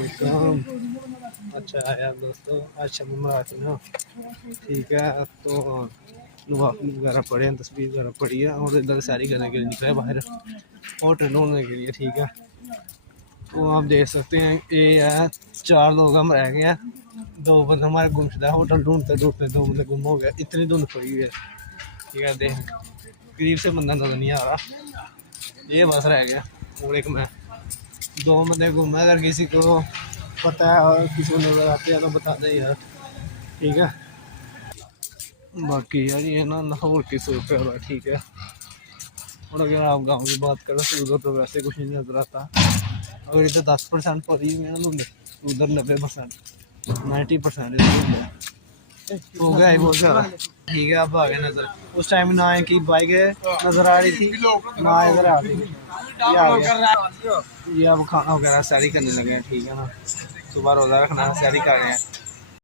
अस्सलामुअलैकुम। अच्छा यार दोस्तों, आज शब मुबारक ना, ठीक है। तो नवाफिल वगैरह पढ़े हैं, तस्वीर वगैरह पढ़ी है और इधर सैरी करने के लिए निकले बाहर होटल ढूंढने के लिए, ठीक है। तो आप देख सकते हैं ये है 4 लोग हम रह गए हैं, 2 बंदे हमारे गुमशुदा है। होटल ढूंढते ढूंढते 2 बंदे गुम हो गए, इतनी धुंध पड़ी हुई है, ठीक है। देख करीब से बंदा नजर नहीं आ रहा, ये बस रह गया और एक मैं, 2 बंदे गुम है। अगर किसी को पता है और किसी को नजर आते हैं तो बता दें यार, ठीक है। बाकी यार ये ना लाहौर की सूरत है, ठीक है। और अगर आप गांव की बात करो तो उधर तो वैसे कुछ नहीं नजर आता। अगर इधर 10% पड़ी हुई है ना धुंध, उधर 90% 90% हो गया है बहुत ज़्यादा, ठीक है। अब आ गया नजर, उस टाइम ना है कि बाइक नजर आ रही थी ना इधर आ रही थी। ये आ गया, ये अब खाना वगैरह सैरी करने लगे हैं, ठीक है ना। सुबह रोज़ा रखना है, सैरी कर रहे हैं।